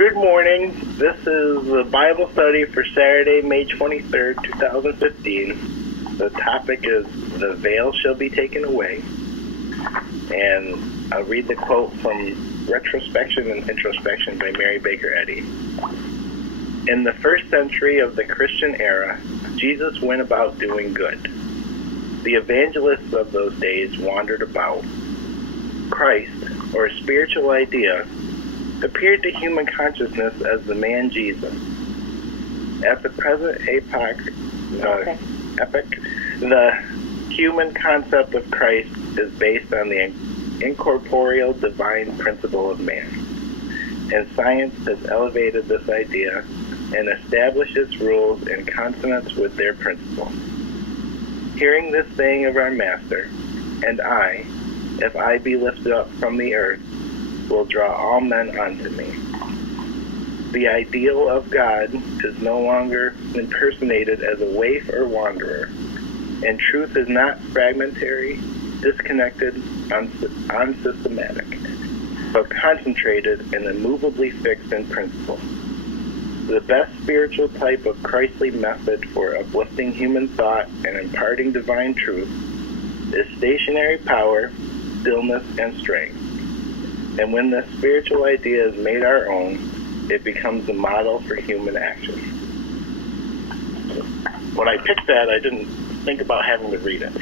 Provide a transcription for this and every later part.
Good morning. This is the Bible study for Saturday, May 23rd, 2015. The topic is "The Veil Shall Be Taken Away." And I'll read the quote from Retrospection and Introspection by Mary Baker Eddy. In the first century of the Christian era, Jesus went about doing good. The evangelists of those days wandered about. Christ, or a spiritual idea, appeared to human consciousness as the man Jesus. At the present epoch, the human concept of Christ is based on the incorporeal divine principle of man. And science has elevated this idea and established its rules in consonance with their principle. Hearing this saying of our Master, "And I, if I be lifted up from the earth, will draw all men unto me," the ideal of God is no longer impersonated as a waif or wanderer, and truth is not fragmentary, disconnected, unsystematic, but concentrated and immovably fixed in principle. The best spiritual type of Christly method for uplifting human thought and imparting divine truth is stationary power, stillness, and strength. And when this spiritual idea is made our own, it becomes the model for human action. When I picked that, I didn't think about having to read it.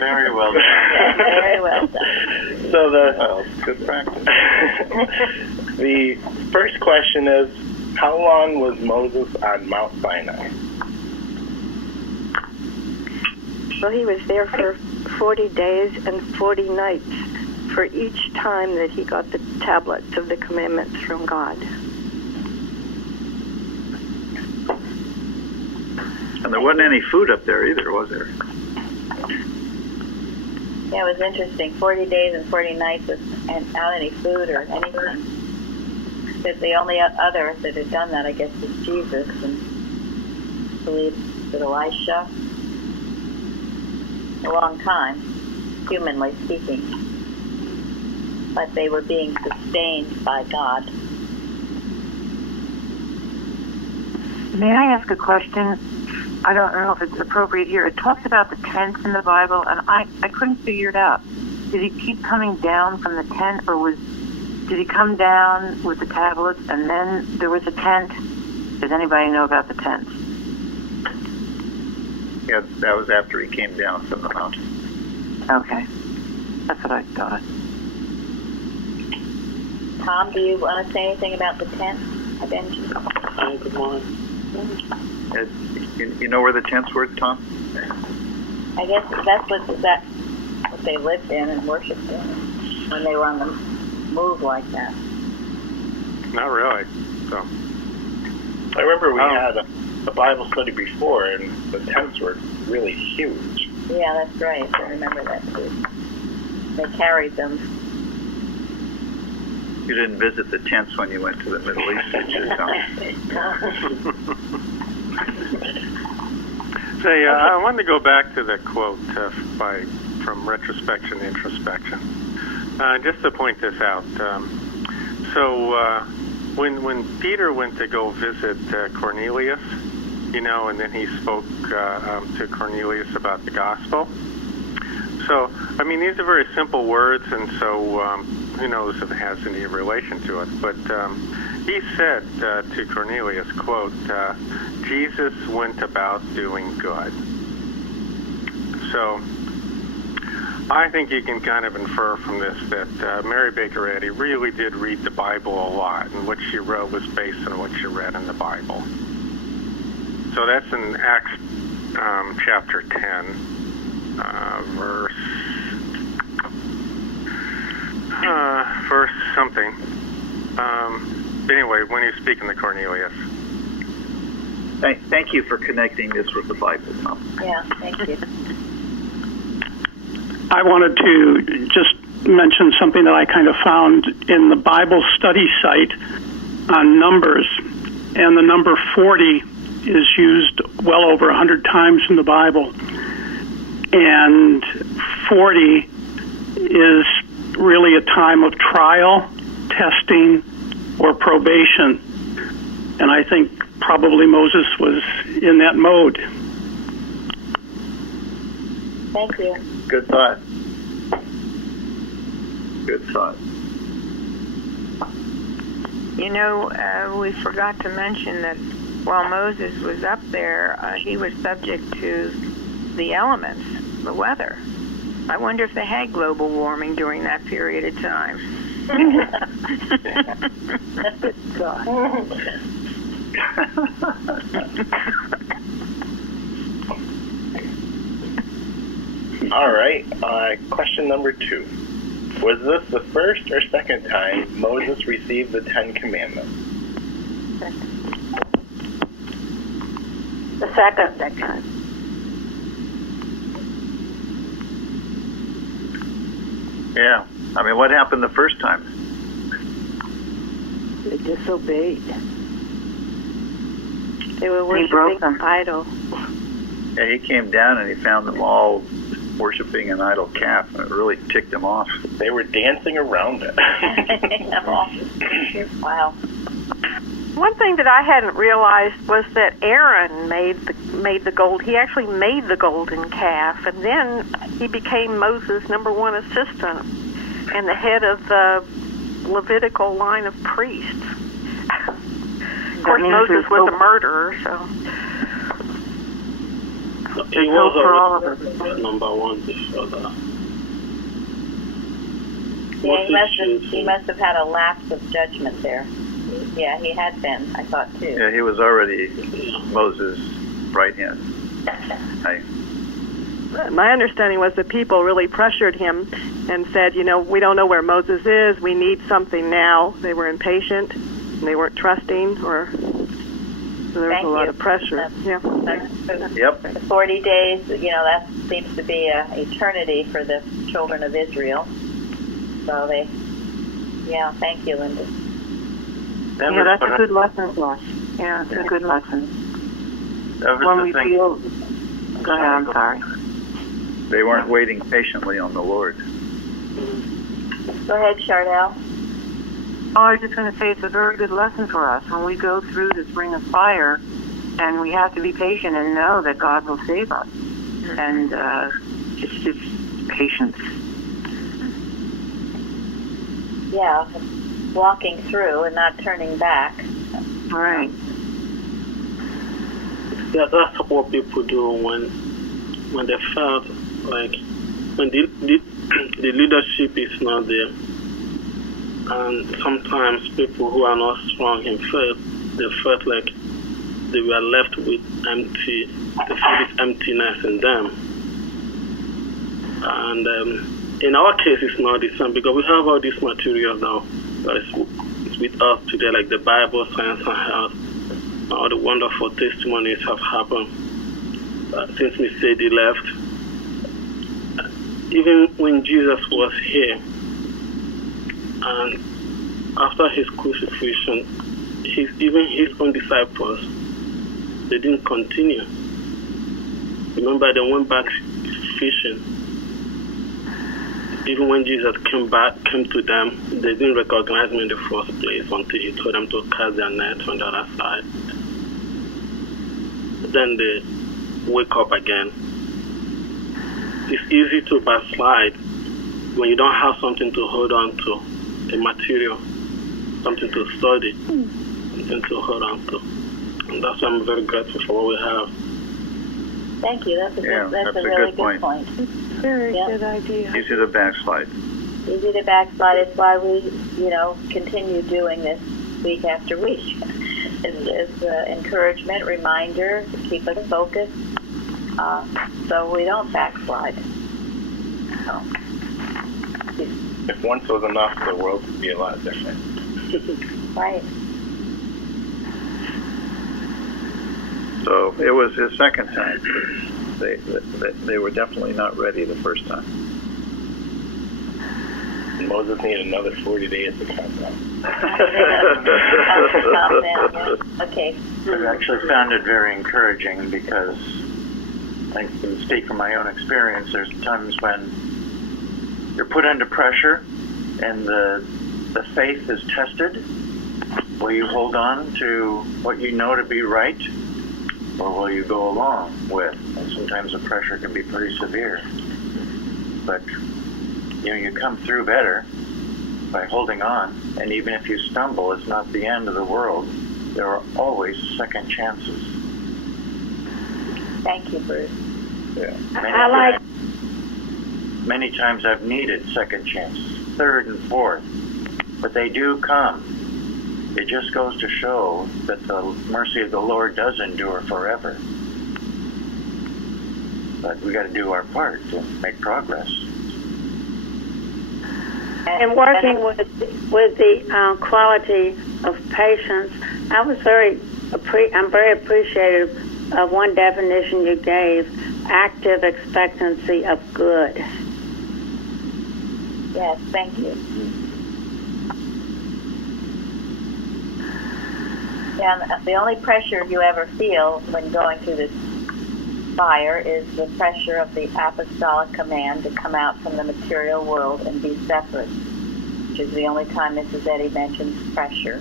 Very well done. Very well done. So good practice. The first question is, how long was Moses on Mount Sinai? Well, he was there for 40 days and 40 nights for each time that he got the tablets of the commandments from God. And there wasn't any food up there either, was there? Yeah, it was interesting. 40 days and 40 nights without any food or anything. Because the only other that had done that, I guess, was Jesus, and I believe that Elisha. A long time, humanly speaking. But they were being sustained by God. May I ask a question? I don't know if it's appropriate here. It talks about the tents in the Bible, and I couldn't figure it out. Did he keep coming down from the tent, or did he come down with the tablets and then there was a tent? Does anybody know about the tents? Yeah, that was after he came down from the mountain. Okay. That's what I thought. Tom, do you want to say anything about the tent? Good morning. You know where the tents were, Tom? I guess that's what they lived in and worshipped in when they were on the move like that. Not really. So I remember we had a Bible study before, and the tents were really huge. Yeah, that's right. I remember that too. They carried them. You didn't visit the tents when you went to the Middle East, did you, Tom? Say, I wanted to go back to the quote from Retrospection, Introspection, just to point this out. When Peter went to go visit Cornelius, and then he spoke to Cornelius about the gospel. So, I mean, these are very simple words, and so who knows if it has any relation to it. But he said to Cornelius, quote, Jesus went about doing good. So I think you can kind of infer from this that Mary Baker Eddy really did read the Bible a lot, and what she wrote was based on what she read in the Bible. So that's in Acts chapter 10, verse something. Anyway, when he's speaking to Cornelius. Thank you for connecting this with the Bible, Tom. Yeah, thank you. I wanted to just mention something that I kind of found in the Bible study site on Numbers, and the number 40 is used well over 100 times in the Bible, and 40 is really a time of trial, testing, or probation. And I think probably Moses was in that mode. Thank you. Good thought. Good thought. You know, we forgot to mention that while Moses was up there, he was subject to the elements, the weather. I wonder if they had global warming during that period of time. All right. Question number 2. Was this the first or second time Moses received the 10 Commandments? The second time. Yeah. I mean, what happened the first time? They disobeyed. They were broke worshiping them. idol. Yeah, he came down and he found them all worshiping an idol calf, and it really ticked him off. They were dancing around it. Wow. One thing that I hadn't realized was that Aaron made the gold. He actually made the golden calf, and then he became Moses' #1 assistant and the head of the Levitical line of priests. Of course, Moses was a murderer, so. He was already #1 before that. Yeah, he must have had a lapse of judgment there. Yeah, he had been, I thought, too. Yeah, he was already Moses' right hand. My understanding was that people really pressured him and said, you know, we don't know where Moses is. We need something now. They were impatient, and they weren't trusting, or so there was a lot of pressure. Yep. The 40 days, you know, that seems to be an eternity for the children of Israel. So thank you, Linda. Yeah, that's a good lesson for us. Yeah, it's a good lesson. When we feel... Go ahead, I'm sorry. They weren't waiting patiently on the Lord. Go ahead, Chardell. Oh, I was just going to say it's a very good lesson for us when we go through this ring of fire, and we have to be patient and know that God will save us. And it's just patience. Yeah, walking through and not turning back. Right. Yeah, that's what people do when they felt like when the leadership is not there. And sometimes people who are not strong in faith, they felt like they were left with empty, they feel this emptiness in them. And in our case, it's not the same because we have all this material now that is with us today, like the Bible, science, and health. All the wonderful testimonies have happened since Mercedes left. Even when Jesus was here, and after his crucifixion, even his own disciples, they didn't continue. Remember, they went back fishing. Even when Jesus came to them, they didn't recognize him in the first place until he told them to cast their net on the other side. Then they wake up again. It's easy to backslide when you don't have something to hold on to, a material, something to study, something to hold on to. And that's why I'm very grateful for what we have. Thank you. That's a really good point. Very good idea. Easy to backslide. Easy to backslide. It's why we, continue doing this week after week. It's encouragement, reminder to keep us focused, so we don't backslide. So. If once was enough, the world would be a lot different. Right. So it was his second time. They were definitely not ready the first time. And Moses needed another 40 days to come down. Okay. I've actually found it very encouraging because I can speak from my own experience. There's times when you're put under pressure and the faith is tested, will you hold on to what you know to be right, or will you go along with? And sometimes the pressure can be pretty severe. But you come through better by holding on, and even if you stumble, it's not the end of the world. There are always second chances. Thank you, Bruce. Yeah. Many times I've needed second chances, third and fourth, but they do come. It just goes to show that the mercy of the Lord does endure forever. But we got to do our part to make progress. And working with the quality of patience, I'm very appreciative of one definition you gave: active expectancy of good. Yes, thank you. Yeah, the only pressure you ever feel when going through this fire is the pressure of the apostolic command to come out from the material world and be separate, which is the only time Mrs. Eddy mentions pressure.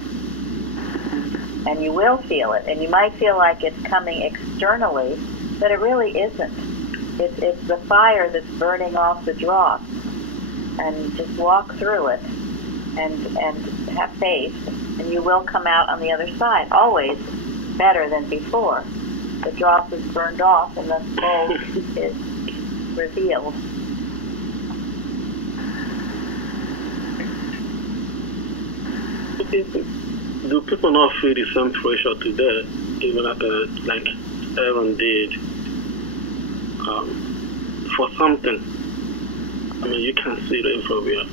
And you will feel it, and you might feel like it's coming externally, but it really isn't. It's the fire that's burning off the dross. And just walk through it and have faith, and you will come out on the other side, always better than before. The dross is burned off and the gold is revealed. Do people not feel the same pressure today, even like Aaron did, for something? I mean, you can see the influence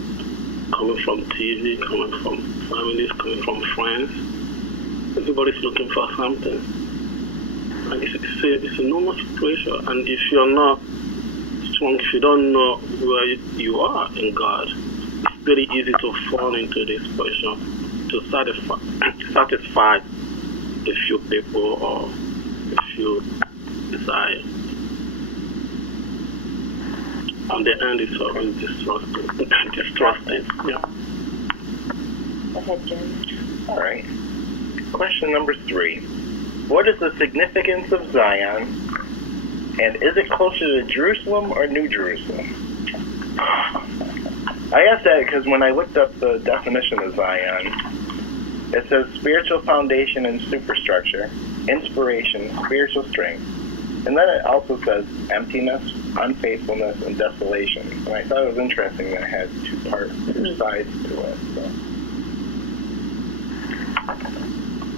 coming from TV, coming from families, coming from friends. Everybody's looking for something. And it's enormous pressure. And if you're not strong, if you don't know where you are in God, it's very easy to fall into this pressure to satisfy a few people or a few desires. And the end is always distrusting. Yeah. Go ahead, Jim. All right. Question number 3. What is the significance of Zion, and is it closer to Jerusalem or New Jerusalem? I asked that because when I looked up the definition of Zion, it says spiritual foundation and superstructure, inspiration, spiritual strength. And then it also says emptiness, unfaithfulness, and desolation. And I thought it was interesting that it had two sides to it. So.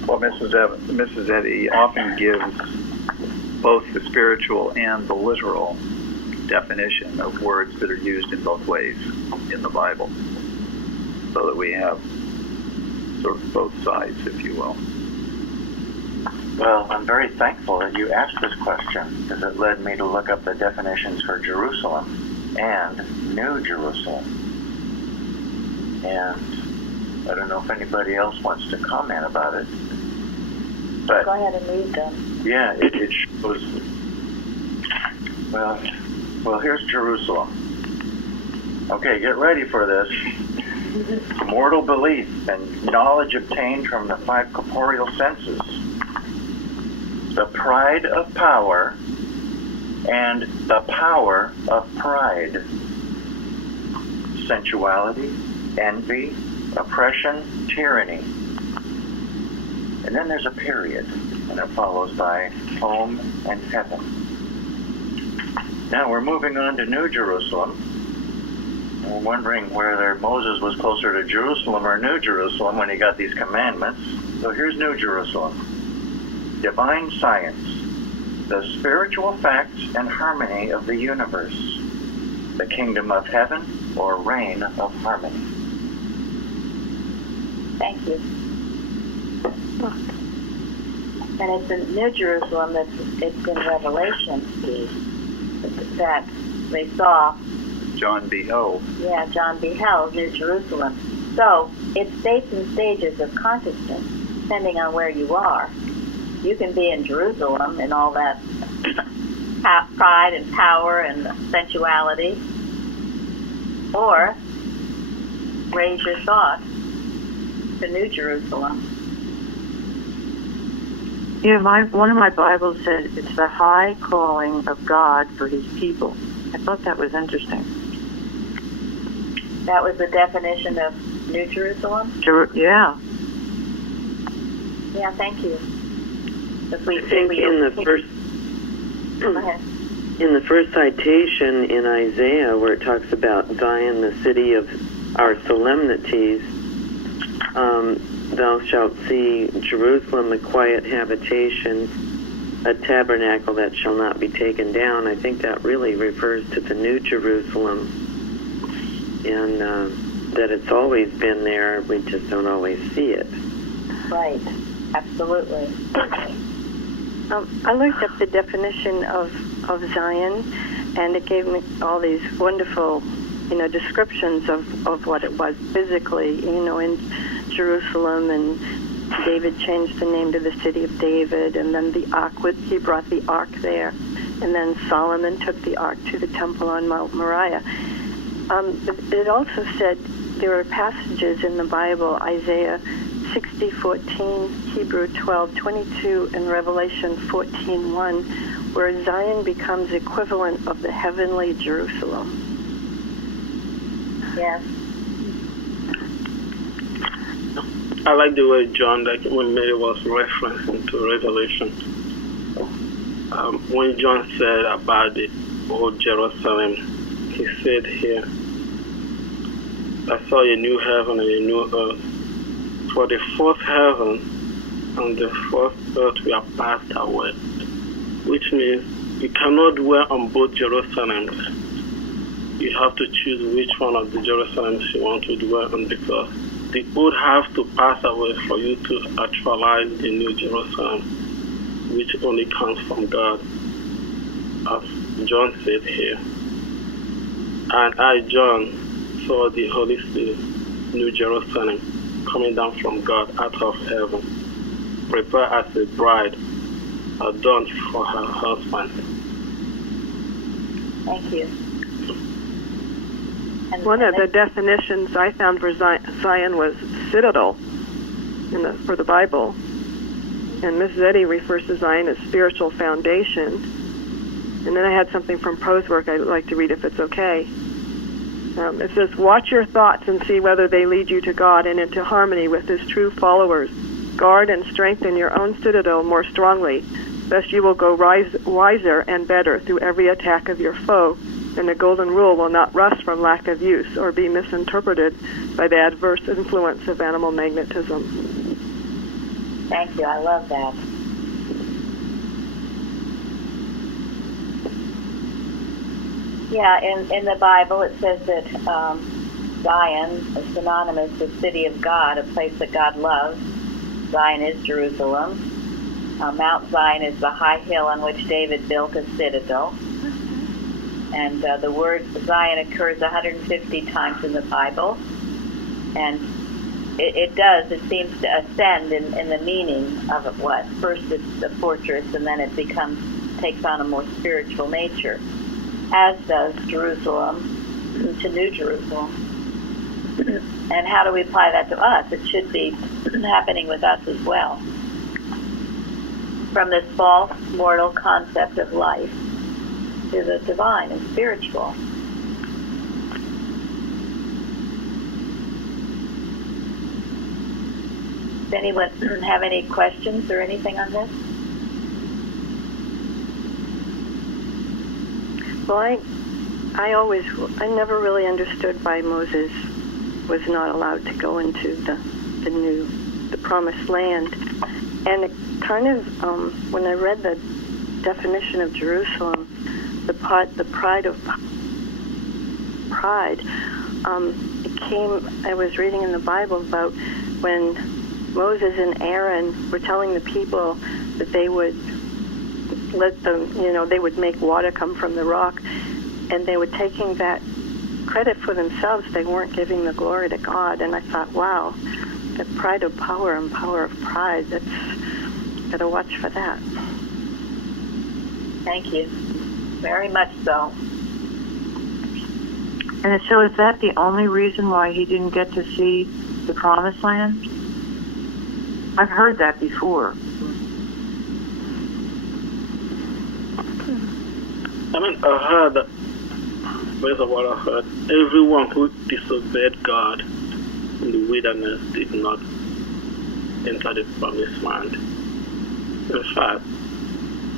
Well, Mrs. Eddy often gives both the spiritual and the literal definition of words that are used in both ways in the Bible, so that we have sort of both sides, if you will. Well, I'm very thankful that you asked this question, because it led me to look up the definitions for Jerusalem and New Jerusalem. And I don't know if anybody else wants to comment about it. But go ahead and read them. Yeah, it shows. Well, here's Jerusalem. Okay, get ready for this. Mortal belief and knowledge obtained from the 5 corporeal senses. The pride of power and the power of pride. Sensuality, envy, oppression, tyranny. And then there's a period, and it follows by home and heaven. Now we're moving on to New Jerusalem. We're wondering whether Moses was closer to Jerusalem or New Jerusalem when he got these commandments. So here's New Jerusalem. Divine science, the spiritual facts and harmony of the universe, the kingdom of heaven or reign of harmony. Thank you. And it's in New Jerusalem that it's in Revelation that they saw. John beheld. Yeah, John beheld New Jerusalem. So it states in stages of consciousness, depending on where you are. You can be in Jerusalem in all that pride and power and sensuality, or raise your thoughts to New Jerusalem. Yeah, one of my Bibles said it's the high calling of God for his people. I thought that was interesting. That was the definition of New Jerusalem? Yeah. Yeah, thank you. I think in the first citation in Isaiah, where it talks about Zion, the city of our solemnities, thou shalt see Jerusalem a quiet habitation, a tabernacle that shall not be taken down. I think that really refers to the New Jerusalem, and that it's always been there. We just don't always see it. Right. Absolutely. I looked up the definition of Zion, and it gave me all these wonderful, descriptions of what it was physically, in Jerusalem, and David changed the name to the City of David, and then the ark, he brought the ark there, and then Solomon took the ark to the temple on Mount Moriah. It also said there are passages in the Bible, Isaiah 60:14, Hebrew 12:22, and Revelation 14:1, where Zion becomes equivalent of the heavenly Jerusalem. Yes. I like the way John, when Mary was referencing to Revelation, when John said about the old Jerusalem, he said here, I saw a new heaven and a new earth. For the fourth heaven and the fourth earth were passed away, which means you cannot dwell on both Jerusalems. You have to choose which one of the Jerusalems you want to dwell on, because the old have to pass away for you to actualize the new Jerusalem, which only comes from God, as John said here. And I, John, saw the holy city, New Jerusalem, coming down from God out of heaven, prepared as a bride adorned for her husband. Thank you. One of the definitions I found for Zion was citadel for the Bible. And Mrs. Eddy refers to Zion as spiritual foundation. And then I had something from Prose Work I'd like to read if it's okay. It says, watch your thoughts and see whether they lead you to God and into harmony with his true followers. Guard and strengthen your own citadel more strongly, lest you will go wiser and better through every attack of your foe, and the golden rule will not rust from lack of use or be misinterpreted by the adverse influence of animal magnetism. Thank you. I love that. Yeah, in the Bible it says that Zion is synonymous with city of God, a place that God loves. Zion is Jerusalem. Mount Zion is the high hill on which David built a citadel. And the word Zion occurs 150 times in the Bible. And it seems to ascend in the meaning of it. What? First it's a fortress, and then it takes on a more spiritual nature, as does Jerusalem to New Jerusalem. And how do we apply that to us? It should be happening with us as well. From this false, mortal concept of life to the divine and spiritual. Does anyone have any questions or anything on this? Well, I never really understood why Moses was not allowed to go into the promised land. And it kind of, when I read the definition of Jerusalem, the pride of pride, I was reading in the Bible about when Moses and Aaron were telling the people that they would let them, they would make water come from the rock, and they were taking that credit for themselves. They weren't giving the glory to God. And I thought, wow, the pride of power and power of pride, that's got to watch for that. Thank you. Very much so. And so is that the only reason why he didn't get to see the Promised Land? I've heard that before. I mean, I heard, first of all, I heard everyone who disobeyed God in the wilderness did not enter the Promised Land. In fact,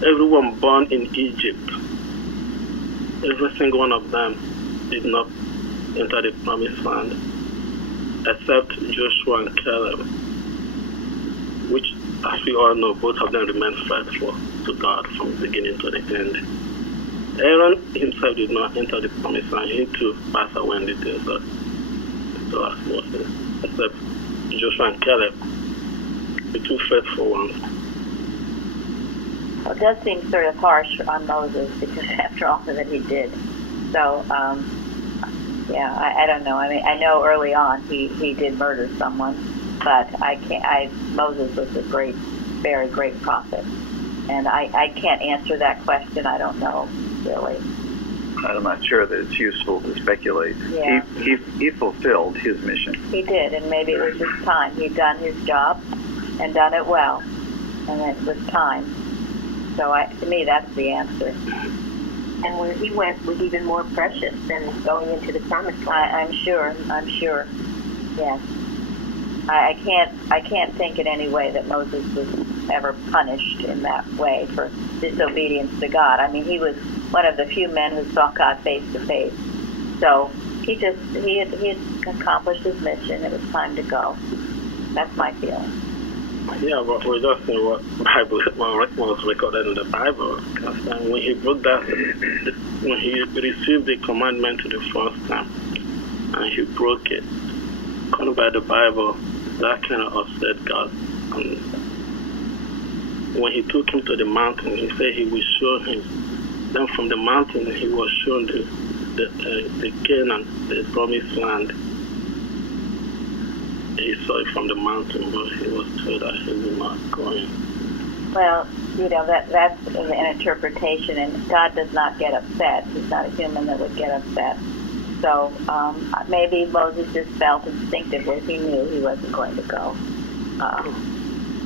everyone born in Egypt, every single one of them did not enter the Promised Land, except Joshua and Caleb, which, as we all know, both of them remained faithful to God from the beginning to the end. Aaron himself did not enter the Promised Land. He too passed away in the desert, so as Moses, except Joshua and Caleb, the two faithful ones. Well, it does seem sort of harsh on Moses because after all that he did. So, yeah, I don't know. I mean, I know early on he did murder someone, but Moses was a great, very great prophet. And I can't answer that question. I don't know, really. I'm not sure that it's useful to speculate. Yeah. He fulfilled his mission. He did, and maybe it was just time. He'd done his job and done it well, and it was time. So to me, that's the answer. And where he went was even more precious than going into the Promised Land. I'm sure. Yes. I can't think in any way that Moses was ever punished in that way for disobedience to God. I mean, he was one of the few men who saw God face to face. So he had accomplished his mission. It was time to go. That's my feeling. Yeah, but we're just saying what Bible was recorded in the Bible. Because when he broke that, when he received the commandment the first time, and he broke it, according by the Bible, that kind of upset God. When he took him to the mountain, he said he would show him. Then from the mountain, he was shown the Canaan, the Promised Land. He saw it from the mountain, but he was told that he was not going. Well, that's an interpretation, and God does not get upset. He's not a human that would get upset. So maybe Moses just felt instinctively. He knew he wasn't going to go.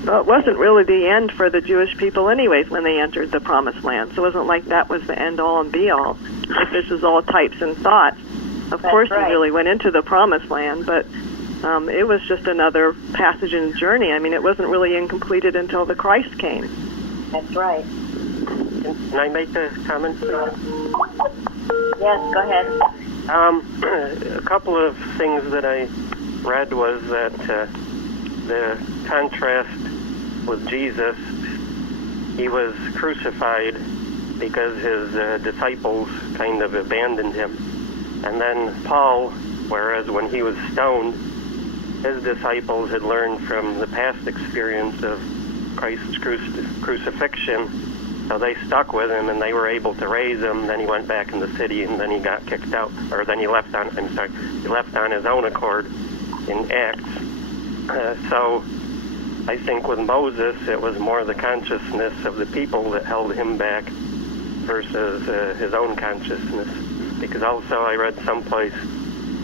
Well, it wasn't really the end for the Jewish people anyways when they entered the Promised Land. So it wasn't like that was the end-all and be-all. If this is all types and thoughts. Of course they really went into the Promised Land, but it was just another passage in the journey. I mean, it wasn't really completed until the Christ came. That's right. Can I make a comment? Yes, go ahead. A couple of things that I read was that the contrast with Jesus, he was crucified because his disciples kind of abandoned him. And then Paul, whereas when he was stoned, his disciples had learned from the past experience of Christ's crucifixion, so they stuck with him and they were able to raise him. Then he went back in the city and then he got kicked out, or then he left on his own accord in Acts. So I think with Moses, it was more the consciousness of the people that held him back versus his own consciousness. Because also I read someplace,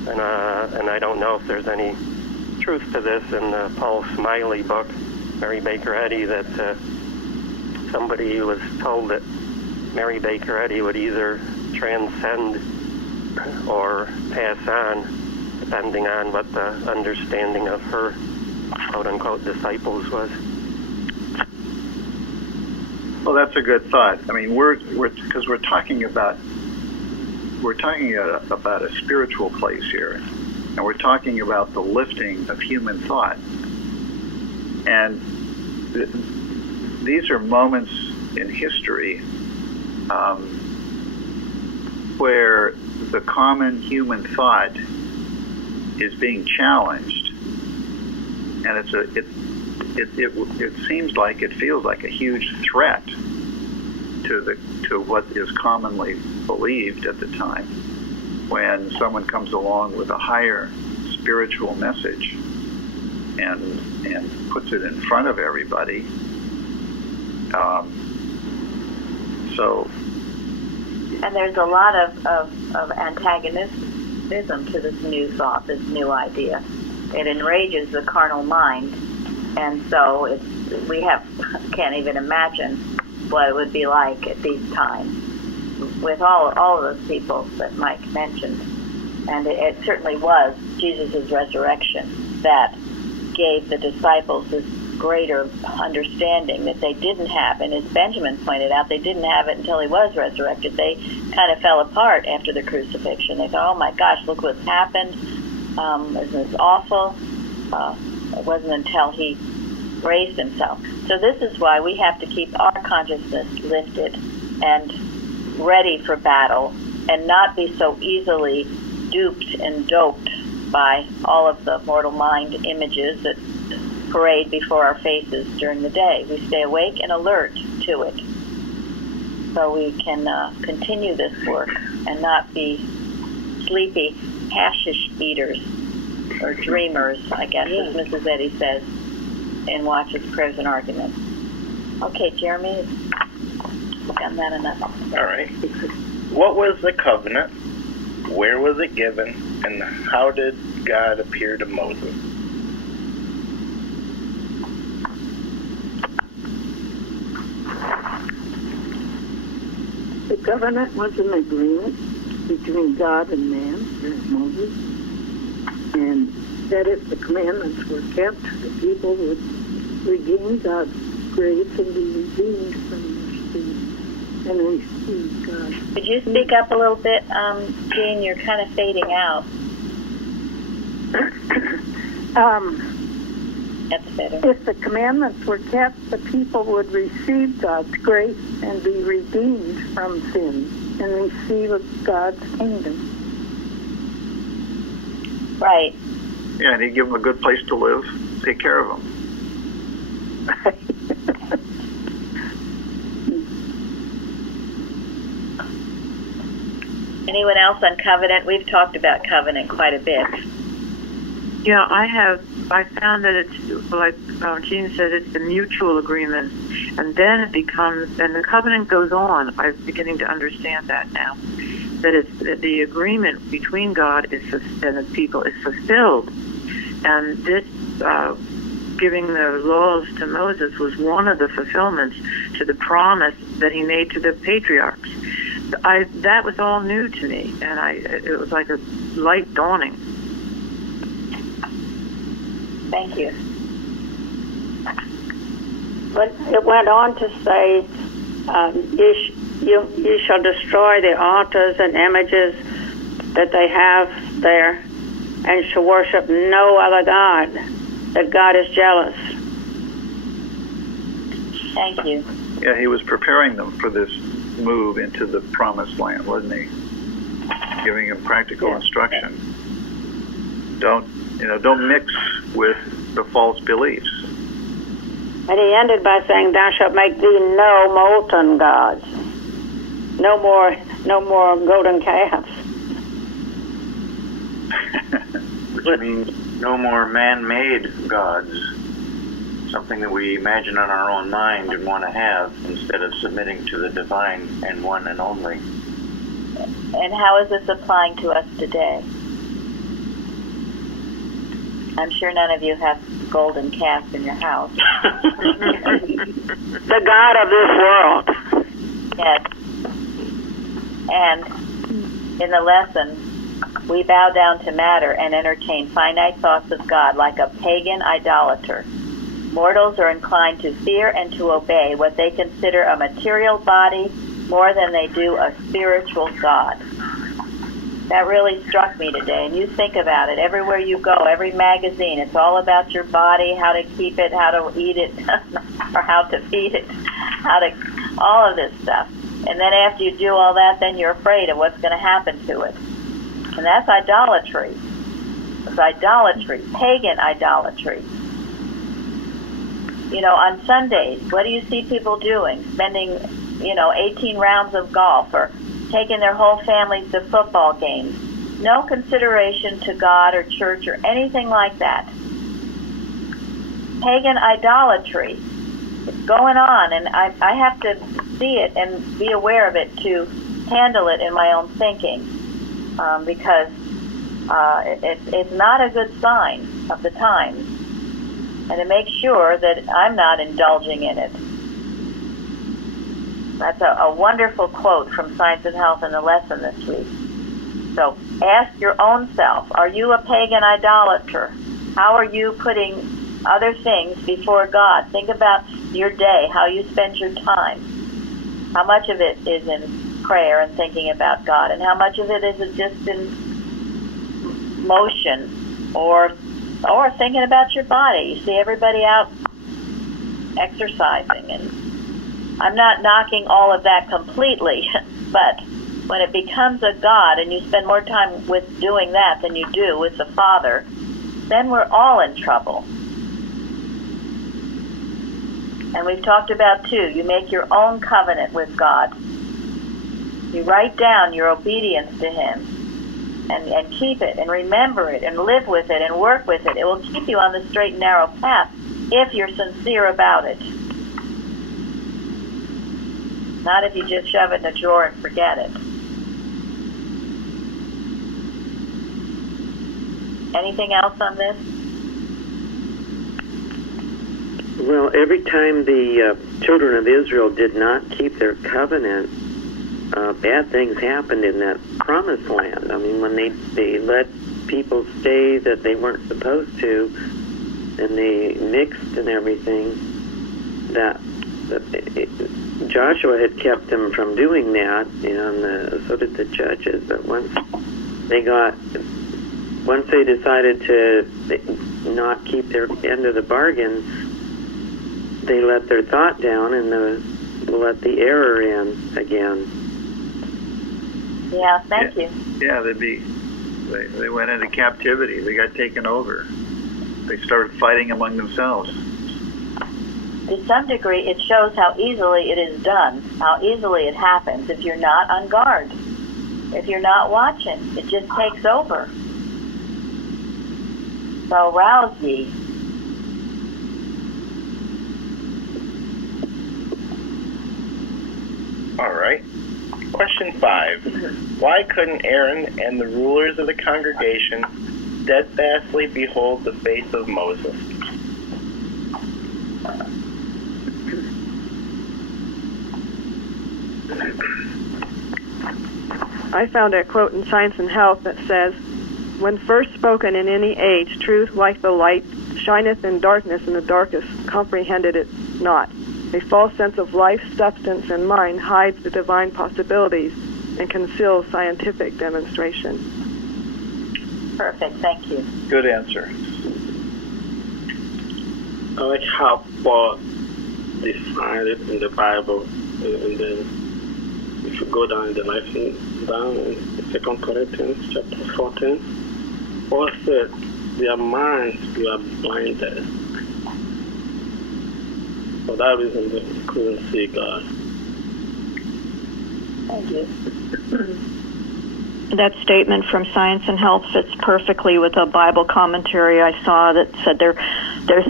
and I don't know if there's any truth to this, in Paul Smiley book, Mary Baker Eddy, that somebody was told that Mary Baker Eddy would either transcend or pass on, depending on what the understanding of her quote-unquote disciples was. Well, that's a good thought. I mean, we're talking about a spiritual place here, and we're talking about the lifting of human thought. And these are moments in history where the common human thought is being challenged, and it seems like, it feels like a huge threat to what is commonly believed at the time, when someone comes along with a higher spiritual message and puts it in front of everybody. And there's a lot of antagonists schism to this new thought, this new idea. It enrages the carnal mind, and so we can't even imagine what it would be like at these times with all of those people that Mike mentioned. And it certainly was Jesus' resurrection that gave the disciples this greater understanding that they didn't have. And as Benjamin pointed out, they didn't have it until he was resurrected. They kind of fell apart after the crucifixion. They thought, oh my gosh, look what's happened. Isn't this awful? It wasn't until he raised himself. So this is why we have to keep our consciousness lifted and ready for battle and not be so easily duped and doped by all of the mortal mind images that parade before our faces during the day. We stay awake and alert to it so we can continue this work and not be sleepy hashish eaters or dreamers, I guess, as Mrs. Eddy says in Watch's Prayers and Arguments. Okay, Jeremy, we've done that enough. All right. What was the covenant? Where was it given? And how did God appear to Moses? The covenant was an agreement between God and man, and Moses, and that if the commandments were kept, the people would regain God's grace and be redeemed from their sin and receive God. Could you speak up a little bit, Jean? You're kind of fading out. That's better. If the commandments were kept, the people would receive God's grace and be redeemed from sin and receive God's kingdom. Right. Yeah, and he'd give them a good place to live, take care of them. Anyone else on covenant? We've talked about covenant quite a bit. Yeah, I found that it's, like Jean said, it's a mutual agreement. And then it becomes, and the covenant goes on. I'm beginning to understand that now. That it's the agreement between God and the people is fulfilled. And this giving the laws to Moses was one of the fulfillments to the promise that he made to the patriarchs. That was all new to me, and it was like a light dawning. Thank you. But it went on to say, you shall destroy the altars and images that they have there, and shall worship no other God, that God is jealous. Thank you. Yeah, he was preparing them for this move into the promised land, wasn't he? Giving them practical instruction. Don't mix with the false beliefs. And he ended by saying, "Thou shalt make thee no molten gods, no more golden calves." Which means no more man-made gods, something that we imagine on our own mind and want to have instead of submitting to the divine and one and only. And how is this applying to us today? I'm sure none of you have golden calves in your house. The God of this world. Yes. And in the lesson, we bow down to matter and entertain finite thoughts of God like a pagan idolater. Mortals are inclined to fear and to obey what they consider a material body more than they do a spiritual God. That really struck me today, and you think about it. Everywhere you go, every magazine, it's all about your body, how to keep it, how to eat it, or how to feed it, all of this stuff. And then after you do all that, then you're afraid of what's going to happen to it. And that's idolatry. It's idolatry, pagan idolatry. You know, on Sundays, what do you see people doing? Spending, 18 rounds of golf or taking their whole families to football games. No consideration to God or church or anything like that. Pagan idolatry. It's going on, and I have to see it and be aware of it to handle it in my own thinking, because it's not a good sign of the times, and to make sure that I'm not indulging in it. That's a wonderful quote from Science and Health in the lesson this week. So ask your own self, are you a pagan idolater? How are you putting other things before God? Think about your day, how you spend your time. How much of it is in prayer and thinking about God, and how much of it is just in motion or thinking about your body? You see everybody out exercising, and I'm not knocking all of that completely, but when it becomes a God and you spend more time with doing that than you do with the Father, then we're all in trouble. And we've talked about, too, you make your own covenant with God. You write down your obedience to Him and keep it and remember it and live with it and work with it. It will keep you on the straight and narrow path if you're sincere about it. Not if you just shove it in a drawer and forget it. Anything else on this? Well, every time the children of Israel did not keep their covenant, bad things happened in that promised land. I mean, when they let people stay that they weren't supposed to, and they mixed and everything, Joshua had kept them from doing that, and so did the judges. But once they decided to not keep their end of the bargain, they let their thought down and let the error in again. Yeah, thank you. Yeah, they went into captivity. They got taken over. They started fighting among themselves. To some degree, it shows how easily it is done, how easily it happens if you're not on guard, if you're not watching. It just takes over. So rouse ye. All right. Question 5. Why couldn't Aaron and the rulers of the congregation steadfastly behold the face of Moses? I found a quote in Science and Health that says, "When first spoken in any age, truth like the light shineth in darkness, and the darkest comprehended it not. A false sense of life, substance, and mind hides the divine possibilities and conceals scientific demonstration." Perfect, thank you. Good answer. I like how Paul defined it in the Bible, and then if you go down in the lesson, down in 2 Corinthians chapter 14, Paul said, their minds were blinded. For that reason, they couldn't see God. Thank you. That statement from Science and Health fits perfectly with a Bible commentary I saw that said their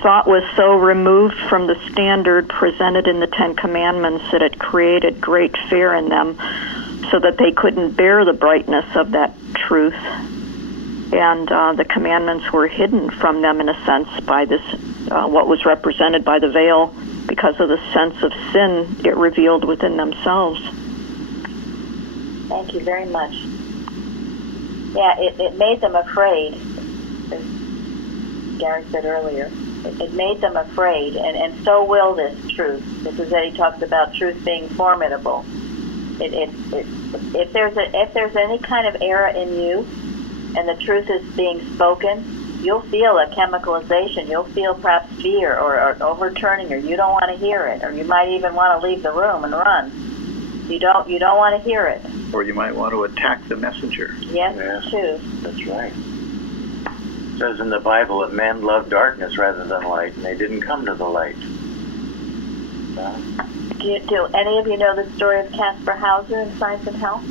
thought was so removed from the standard presented in the Ten Commandments that it created great fear in them, so that they couldn't bear the brightness of that truth. And the commandments were hidden from them in a sense by this, what was represented by the veil, because of the sense of sin it revealed within themselves. Thank you very much. Yeah, it made them afraid, as Gary said earlier. It made them afraid, and so will this truth. This is that he talks about truth being formidable. If there's any kind of error in you, and the truth is being spoken, you'll feel a chemicalization. You'll feel perhaps fear or overturning, or you don't want to hear it, or you might even want to leave the room and run. You don't want to hear it. Or you might want to attack the messenger. Yes, too. That's right. It says in the Bible that men love darkness rather than light, and they didn't come to the light. Do any of you know the story of Caspar Hauser in Science and Health?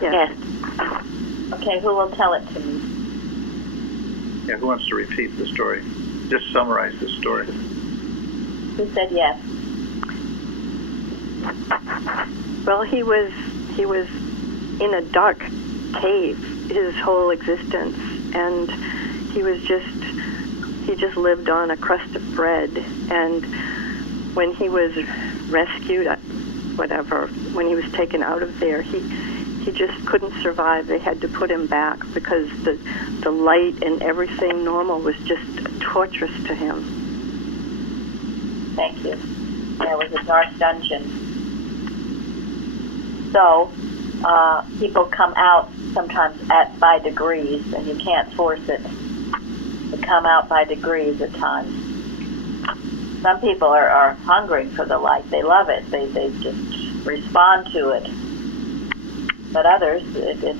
Yes. Okay, who will tell it to me? Yeah, who wants to repeat the story? Just summarize the story. Who said yes? Well, he was in a dark cave his whole existence, and he just lived on a crust of bread. And when he was rescued, when he was taken out of there, he just couldn't survive. They had to put him back because the light and everything normal was just torturous to him. Thank you. There was a dark dungeon. So people come out sometimes by degrees, and you can't force it. They come out by degrees at times. Some people are hungering for the light. They love it. They just respond to it. But others, it's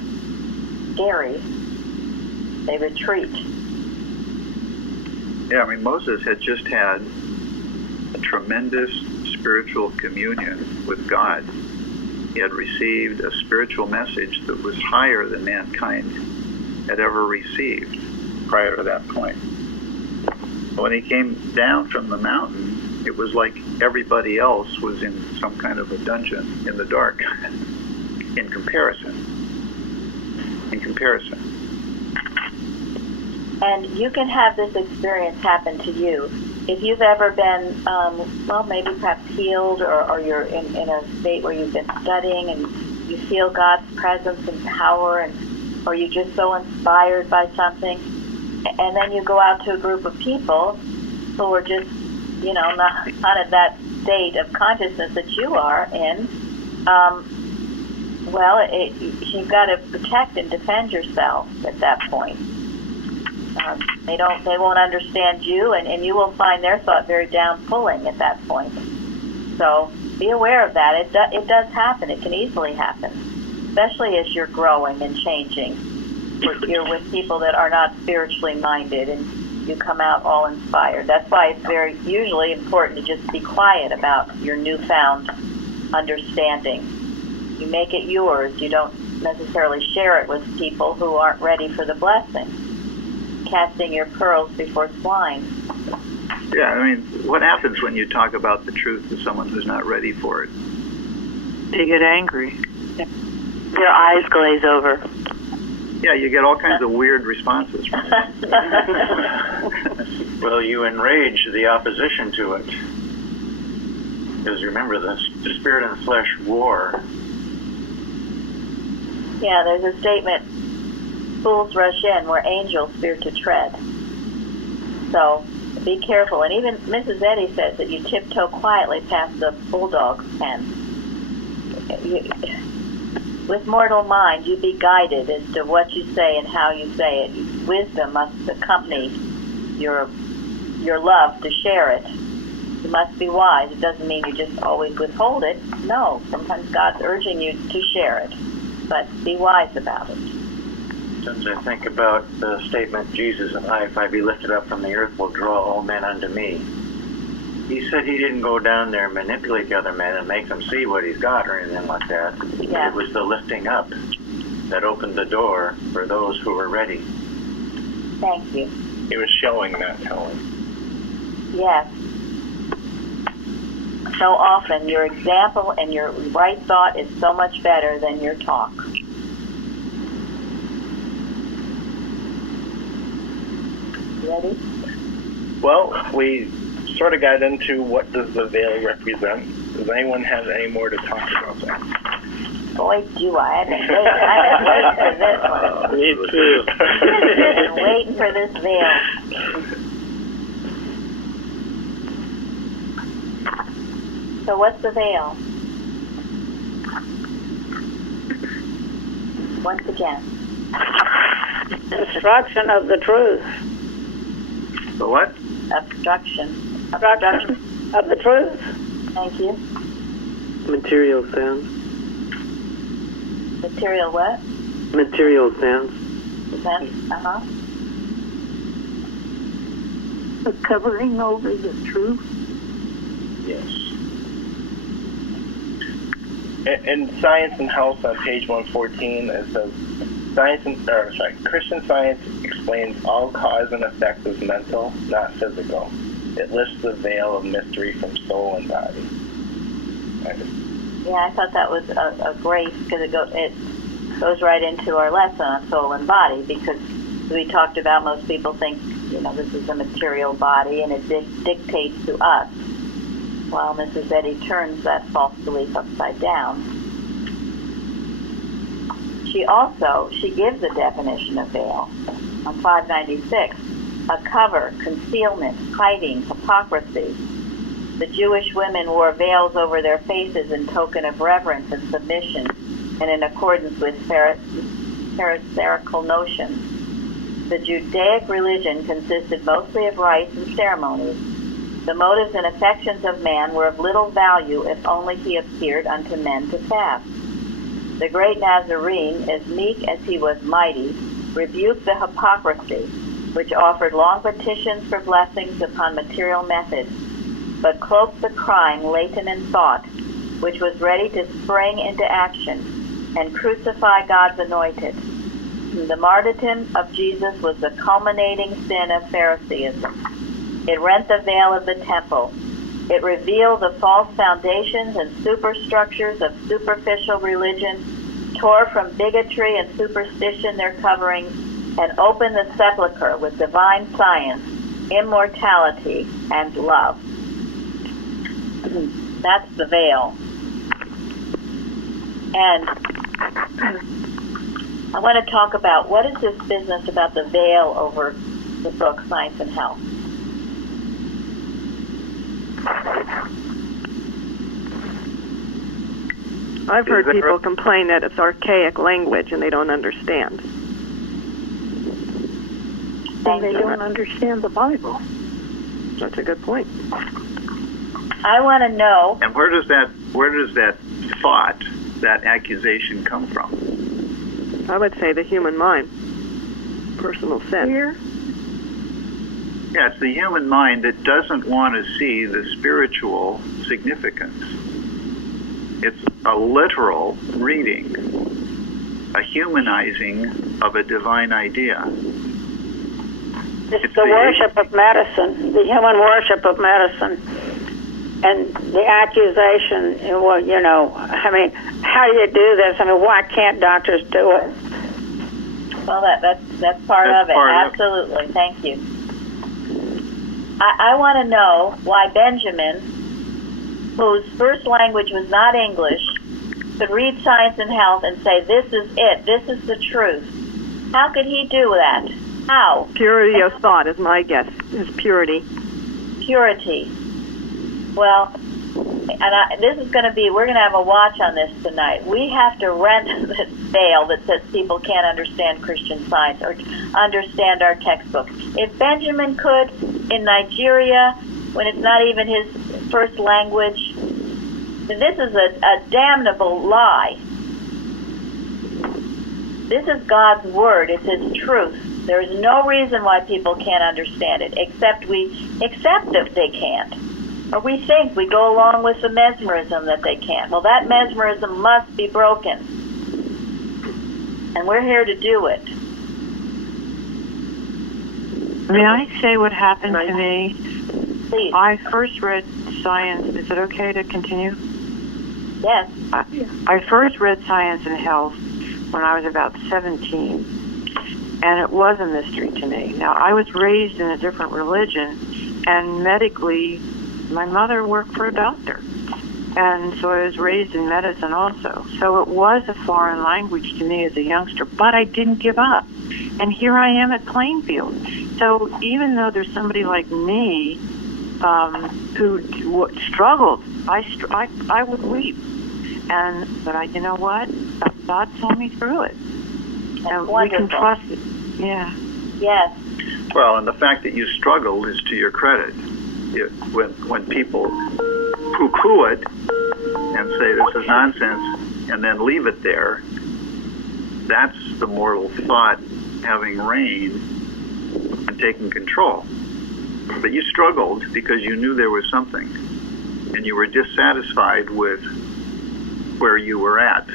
scary. They retreat. Yeah, I mean, Moses had just had a tremendous spiritual communion with God. He had received a spiritual message that was higher than mankind had ever received prior to that point. When he came down from the mountain, it was like everybody else was in some kind of a dungeon in the dark. In comparison. And you can have this experience happen to you. If you've ever been, maybe perhaps healed, or you're in a state where you've been studying and you feel God's presence and power, or you're just so inspired by something, and then you go out to a group of people who are just, not at that state of consciousness that you are in, you've got to protect and defend yourself at that point. They won't understand you, and you will find their thought very down-pulling at that point. So be aware of that. It does happen. It can easily happen, especially as you're growing and changing. You're with people that are not spiritually minded, and you come out all inspired. That's why it's very usually important to just be quiet about your newfound understanding. You make it yours. You don't necessarily share it with people who aren't ready for the blessing. Casting your pearls before swine. Yeah, I mean, what happens when you talk about the truth to someone who's not ready for it? They get angry. Their eyes glaze over. Yeah, you get all kinds of weird responses from it. Well, you enrage the opposition to it. Because remember, the spirit and flesh war. Yeah, there's a statement, fools rush in where angels fear to tread. So be careful. And even Mrs. Eddy says that you tiptoe quietly past the bulldog's pen. With mortal mind, you be guided as to what you say and how you say it. Wisdom must accompany your love to share it. You must be wise. It doesn't mean you just always withhold it. No, sometimes God's urging you to share it. But be wise about it. Sometimes I think about the statement, Jesus, if I be lifted up from the earth, will draw all men unto me. He said he didn't go down there and manipulate the other men and make them see what he's got or anything like that. Yeah. It was the lifting up that opened the door for those who were ready. Thank you. He was showing, not telling. Yes. So often, your example and your right thought is so much better than your talk. Ready? Well, we sort of got into what does the veil represent. Does anyone have any more to talk about that? Boy, do I. I've been waiting for this one. Me too. I've been waiting for this veil. So what's the veil? Once again. Obstruction of the truth. The what? Obstruction. Obstruction of the truth. Thank you. Material sense. Material what? Material sense. Sense, The covering over the truth. Yes. In Science and Health on page 114, it says, Christian Science explains all cause and effect is mental, not physical. It lifts the veil of mystery from soul and body. Yeah, I thought that was a great, because goes right into our lesson on soul and body, because we talked about most people think, this is a material body and it dictates to us, while Mrs. Eddy turns that false belief upside down. She gives a definition of veil on 596, a cover, concealment, hiding, hypocrisy. The Jewish women wore veils over their faces in token of reverence and submission, and in accordance with Pharisaical notions. The Judaic religion consisted mostly of rites and ceremonies. The motives and affections of man were of little value if only he appeared unto men to fast. The great Nazarene, as meek as he was mighty, rebuked the hypocrisy, which offered long petitions for blessings upon material methods, but cloaked the crime latent in thought, which was ready to spring into action and crucify God's anointed. The martyrdom of Jesus was the culminating sin of Pharisaism. It rent the veil of the temple. It revealed the false foundations and superstructures of superficial religion, tore from bigotry and superstition their coverings, and opened the sepulchre with divine science, immortality, and love. That's the veil. And I want to talk about what is this business about the veil over the book Science and Health. I've heard people complain that it's archaic language and they don't understand. And they don't understand the Bible. That's a good point. I want to know. And where does that thought, that accusation come from? I would say the human mind, personal sense. Yeah, it's the human mind that doesn't want to see the spiritual significance. It's a literal reading, a humanizing of a divine idea. It's the worship of medicine, the human worship of medicine. And the accusation, well, how do you do this? Why can't doctors do it? Well, that's part of it. Absolutely. Thank you. I want to know why Benjamin, whose first language was not English, could read Science and Health and say, this is it, this is the truth. How could he do that? How? Purity of thought is my guess, is purity. Purity. Well, and this is going to be, we're going to have a watch on this tonight. We have to rent this veil that says people can't understand Christian Science or understand our textbook. If Benjamin could in Nigeria, when it's not even his first language, then this is a damnable lie. This is God's Word. It's His truth. There is no reason why people can't understand it, except we accept that they can't. Or we think, we go along with the mesmerism that they can't. Well, that mesmerism must be broken. And we're here to do it. May I say what happened to me? Please. I first read Science. Is it okay to continue? Yes. I first read Science and Health when I was about 17. And it was a mystery to me. Now, I was raised in a different religion, and medically, my mother worked for a doctor. And so I was raised in medicine also. So it was a foreign language to me as a youngster, but I didn't give up. And here I am at Plainfield. So even though there's somebody like me who struggled, I would weep. But you know what? God saw me through it. And we can trust it. Yeah. Yes. Well, and the fact that you struggled is to your credit. When people poo-poo it and say this is nonsense and then leave it there, that's the mortal thought having reign and taking control. But you struggled because you knew there was something, and you were dissatisfied with where you were at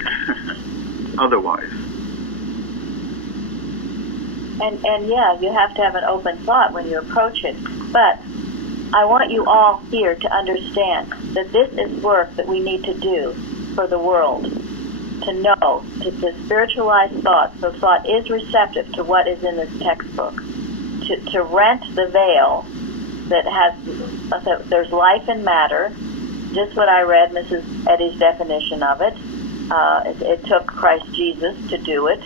otherwise. And yeah, you have to have an open thought when you approach it. But I want you all here to understand that this is work that we need to do for the world. to know, to spiritualize thought, so thought is receptive to what is in this textbook, to rent the veil that has, there's life and matter, just what I read, Mrs. Eddy's definition of it. It took Christ Jesus to do it.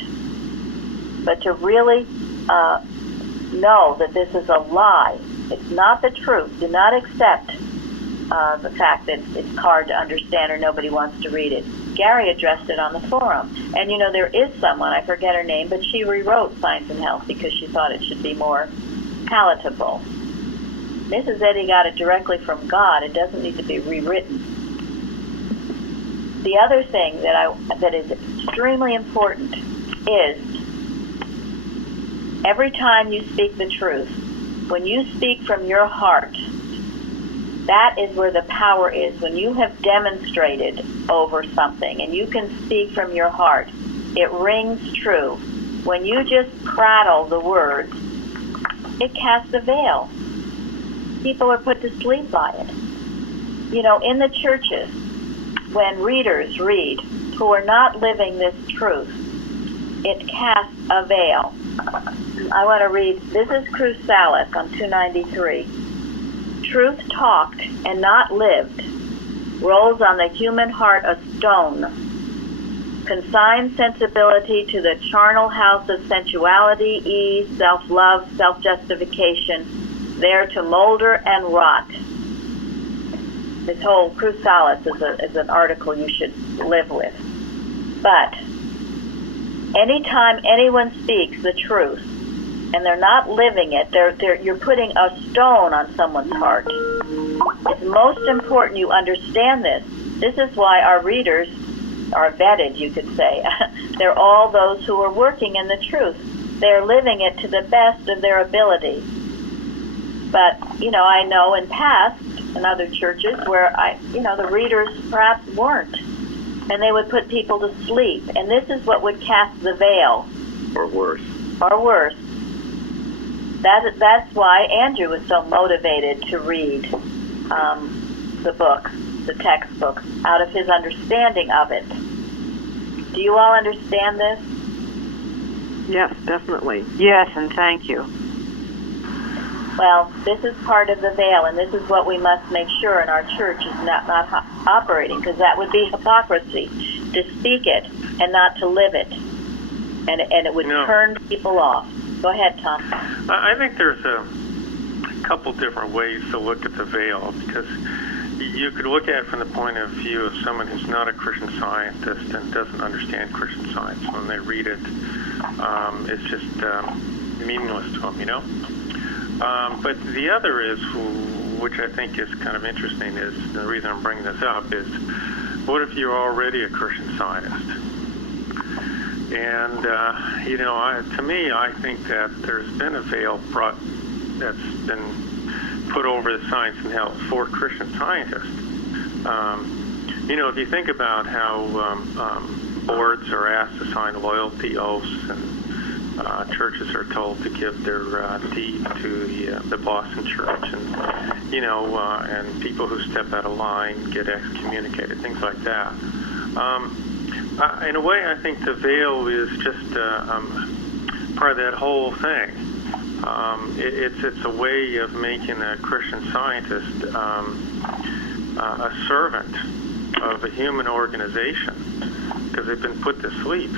But to really know that this is a lie, it's not the truth. Do not accept the fact that it's hard to understand or nobody wants to read it. Gary addressed it on the forum. And, you know, there is someone, I forget her name, but she rewrote Science and Health because she thought it should be more palatable. Mrs. Eddy got it directly from God. It doesn't need to be rewritten. The other thing that is extremely important is every time you speak the truth, when you speak from your heart, that is where the power is. When you have demonstrated over something and you can speak from your heart, it rings true. When you just prattle the words, it casts a veil. People are put to sleep by it. You know, in the churches, when readers read who are not living this truth, it casts a veil. I want to read, this is Crusalis on 293. Truth talked and not lived rolls on the human heart a stone, consigns sensibility to the charnel house of sensuality, ease, self-love, self-justification, there to molder and rot. This whole Crusalis is an article you should live with. But anytime anyone speaks the truth and they're not living it, you're putting a stone on someone's heart. It's most important you understand this. This is why our readers are vetted, you could say. They're all those who are working in the truth. They're living it to the best of their ability. But, you know, I know in past, in other churches where the readers perhaps weren't, and they would put people to sleep, and this is what would cast the veil. Or worse. Or worse. That's why Andrew was so motivated to read the book, the textbook, out of his understanding of it. Do you all understand this? Yes, definitely. Yes, and thank you. Well, this is part of the veil, and this is what we must make sure in our church is not operating, because that would be hypocrisy, to speak it and not to live it, and it would turn people off. Go ahead, Tom. I think there's a couple different ways to look at the veil, because you could look at it from the point of view of someone who's not a Christian Scientist and doesn't understand Christian Science. When they read it, it's just meaningless to them, you know? But the other is, which I think is kind of interesting, is the reason I'm bringing this up is, what if you're already a Christian Scientist? And, to me, I think that there's been a veil that's been put over the Science and Health for Christian Scientists. If you think about how boards are asked to sign loyalty oaths and churches are told to give their deed to the Boston Church, and and people who step out of line get excommunicated, things like that. In a way, I think the veil is just part of that whole thing. It's a way of making a Christian Scientist a servant of a human organization, because they've been put to sleep.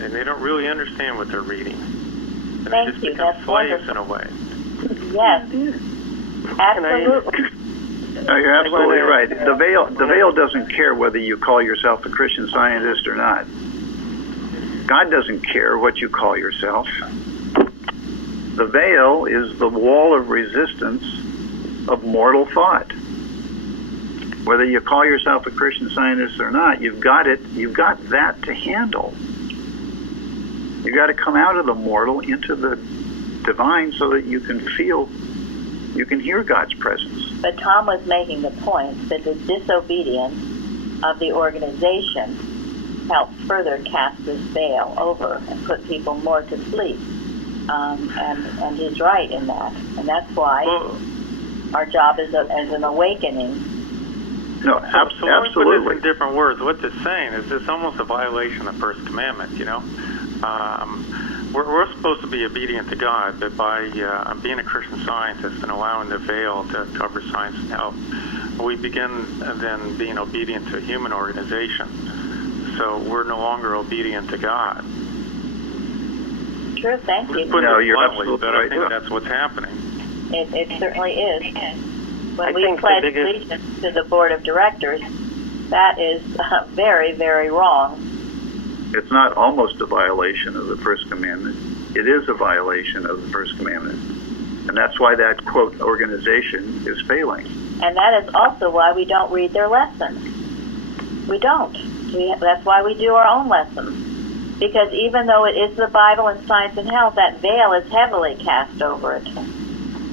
And they don't really understand what they're reading. And they just become slaves in a way. Yes. Absolutely. No, you're absolutely right. The veil doesn't care whether you call yourself a Christian Scientist or not. God doesn't care what you call yourself. The veil is the wall of resistance of mortal thought. Whether you call yourself a Christian Scientist or not, you've got that to handle. You've got to come out of the mortal into the divine so that you can hear God's presence. But Tom was making the point that the disobedience of the organization helps further cast this veil over and put people more to sleep. And he's right in that. And that's why our job as an awakening No, So when we put absolutely. this in different words, what it's saying is it's almost a violation of the First Commandment, We're supposed to be obedient to God, but by being a Christian Scientist and allowing the veil to cover science and health, we begin then being obedient to a human organization. So we're no longer obedient to God. True, thank you. No, you're Bluntly, absolutely but right. I think that's what's happening. It certainly is. When I we think the pledge biggest- allegiance to the board of directors, that is very, very wrong. It's not almost a violation of the First Commandment. It is a violation of the First Commandment. And that's why that, quote, organization is failing. And that is also why we don't read their lessons. We don't. That's why we do our own lessons. Because even though it is the Bible and science and health, that veil is heavily cast over it.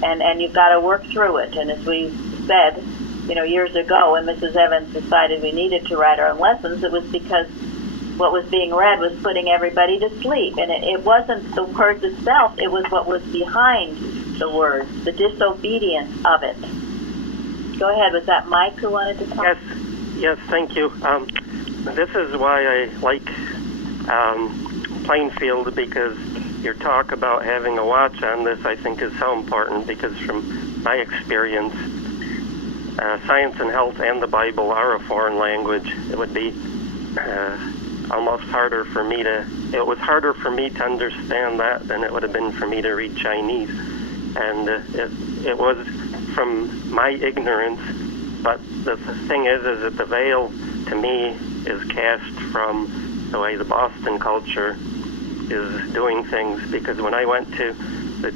And you've got to work through it. And as we said, years ago when Mrs. Evans decided we needed to write our own lessons, it was because what was being read was putting everybody to sleep. And it wasn't the words itself, it was what was behind the words, the disobedience of it. Go ahead. Was that Mike who wanted to talk? Yes, thank you. This is why I like Plainfield, because your talk about having a watch on this, I think, is so important, because from my experience, science and health and the Bible are a foreign language. It would be almost harder for me it was harder for me to understand that than it would have been for me to read Chinese. And it was from my ignorance, but the thing is that the veil, to me, is cast from the way the Boston culture is doing things. Because when I went to the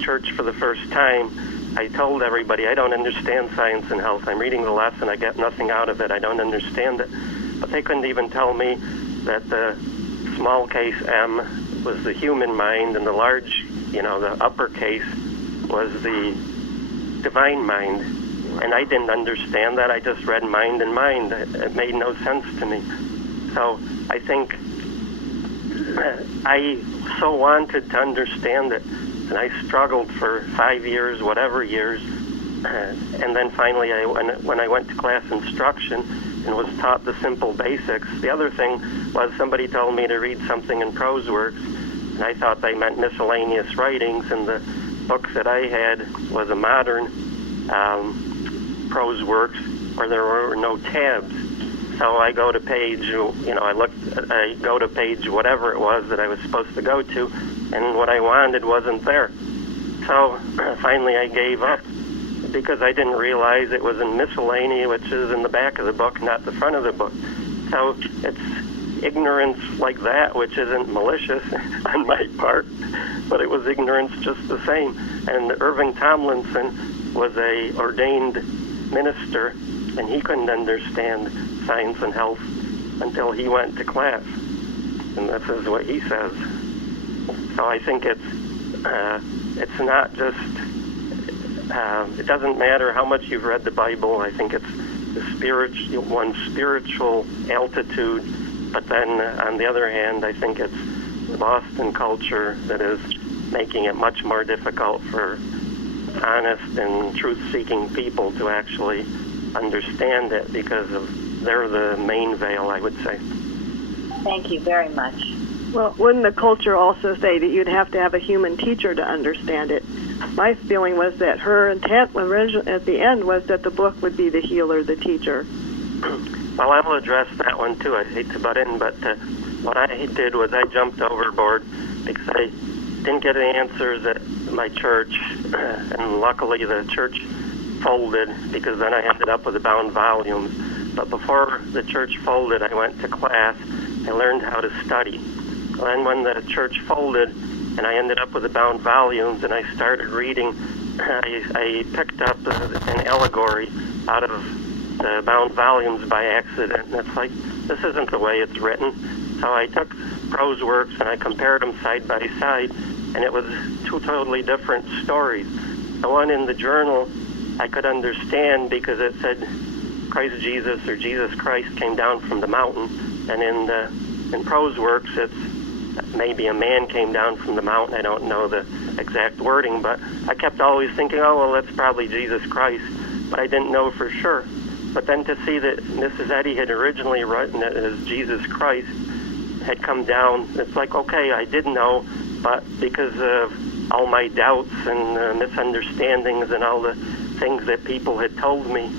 church for the first time, I told everybody, I don't understand science and health. I'm reading the lesson, I get nothing out of it, I don't understand it. But they couldn't even tell me that the small case M was the human mind and the large, the uppercase was the divine mind. And I didn't understand that. I just read mind and mind. It made no sense to me. So I think I so wanted to understand it, and I struggled for 5 years, whatever years, and then finally when I went to class instruction and was taught the simple basics. The other thing was somebody told me to read something in prose works, and I thought they meant miscellaneous writings, and the book that I had was a modern prose works where there were no tabs. So I go to page, I go to page whatever it was that I was supposed to go to, and what I wanted wasn't there. So finally I gave up, because I didn't realize it was in miscellany, which is in the back of the book, not the front of the book. So it's ignorance like that, which isn't malicious on my part, but it was ignorance just the same. And Irving Tomlinson was a ordained minister, and he couldn't understand science and health until he went to class, and this is what he says. So I think it's not just it doesn't matter how much you've read the Bible. I think it's the one's spiritual altitude, but then on the other hand, I think it's the Boston culture that is making it much more difficult for honest and truth-seeking people to actually understand it, because they're the main veil, I would say. Thank you very much. Well, wouldn't the culture also say that you'd have to have a human teacher to understand it? My feeling was that her intent at the end was that the book would be the healer, the teacher. Well, I will address that one too. I hate to butt in, but what I did was I jumped overboard because I didn't get any answers at my church, and luckily the church folded, because then I ended up with the bound volumes. But before the church folded, I went to class. I learned how to study. And when the church folded and I ended up with the bound volumes and I started reading, I picked up an allegory out of the bound volumes by accident. And it's like, this isn't the way it's written. So I took prose works and I compared them side by side, and it was two totally different stories. The one in the journal I could understand because it said Christ Jesus or Jesus Christ came down from the mountain, and in prose works it's maybe a man came down from the mountain. I don't know the exact wording, but I kept always thinking, oh, well, that's probably Jesus Christ, but I didn't know for sure. But then to see that Mrs. Eddy had originally written it as Jesus Christ had come down, it's like, okay, I did know, but because of all my doubts and misunderstandings and all the things that people had told me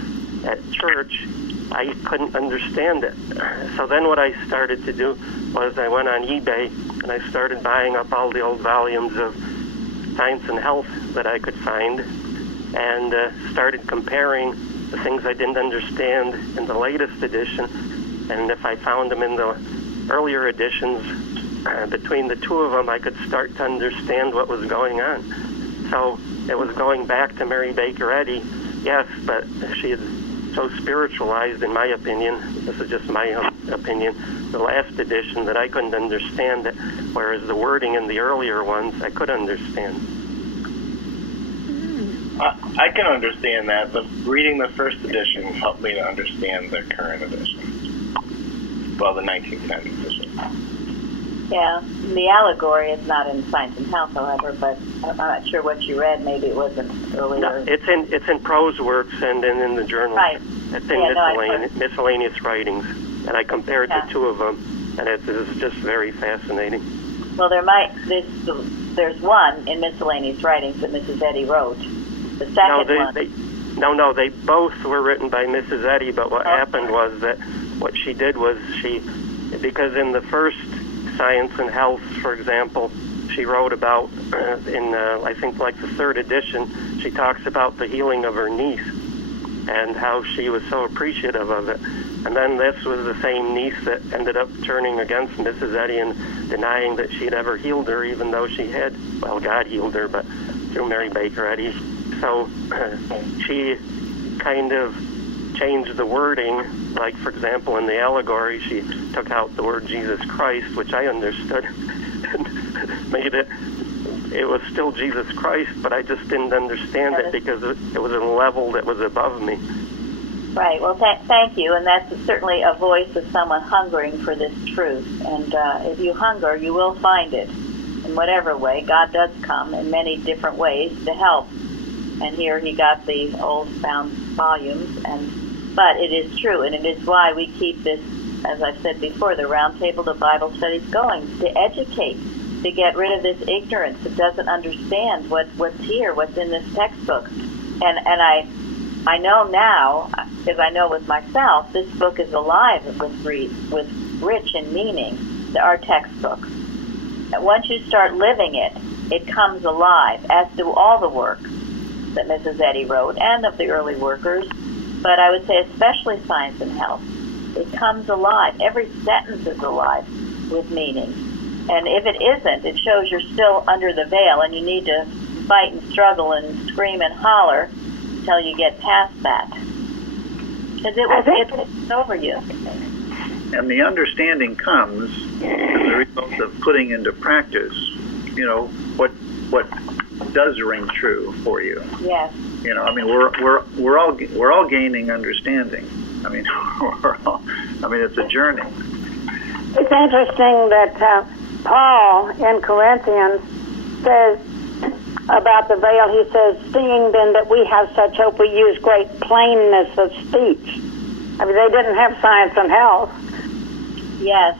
at church, I couldn't understand it. So then what I started to do was I went on eBay and I started buying up all the old volumes of Science and Health that I could find, and started comparing the things I didn't understand in the latest edition, and if I found them in the earlier editions, between the two of them I could start to understand what was going on. So it was going back to Mary Baker Eddy, yes, but she had so spiritualized, in my opinion, this is just my opinion, the last edition, that I couldn't understand it, whereas the wording in the earlier ones I could understand. I can understand that, but reading the first edition helped me to understand the current edition. Well, the 1910 edition. Yeah, the allegory is not in Science and Health, however, but I'm not sure what you read. Maybe it wasn't earlier. No, it's in prose works and in the journal. Right. It's in miscellaneous writings, and I compared the two of them, and it's just very fascinating. Well, there's one in miscellaneous writings that Mrs. Eddy wrote. The second one. They both were written by Mrs. Eddy, but what happened was that what she did was because in the first Science and Health, for example, she wrote about, I think like the third edition, she talks about the healing of her niece and how she was so appreciative of it. And then this was the same niece that ended up turning against Mrs. Eddy and denying that she'd ever healed her, even though she had, well, God healed her, but through Mary Baker Eddy. So she kind of changed the wording. Like, for example, in the allegory, she took out the word Jesus Christ, which I understood, and made it was still Jesus Christ, but I just didn't understand it because it was a level that was above me. Right. Well, thank you. And that's certainly a voice of someone hungering for this truth. And if you hunger, you will find it in whatever way. God does come in many different ways to help. And here he got the old found volumes. But it is true, and it is why we keep this, as I've said before, the round table, the Bible studies going, to educate, to get rid of this ignorance that doesn't understand what's here, what's in this textbook. And I know now, because I know with myself, this book is alive with rich in meaning, our textbook. And once you start living it, it comes alive, as do all the work that Mrs. Eddy wrote and of the early workers. But I would say especially Science and Health. It comes alive. Every sentence is alive with meaning. And if it isn't, it shows you're still under the veil and you need to fight and struggle and scream and holler until you get past that. Because it will take over you. And the understanding comes as a result of putting into practice, what does ring true for you. Yes. We're all gaining understanding. It's a journey. It's interesting that Paul in Corinthians says about the veil, he says, seeing then that we have such hope, we use great plainness of speech. They didn't have Science and Health. Yes.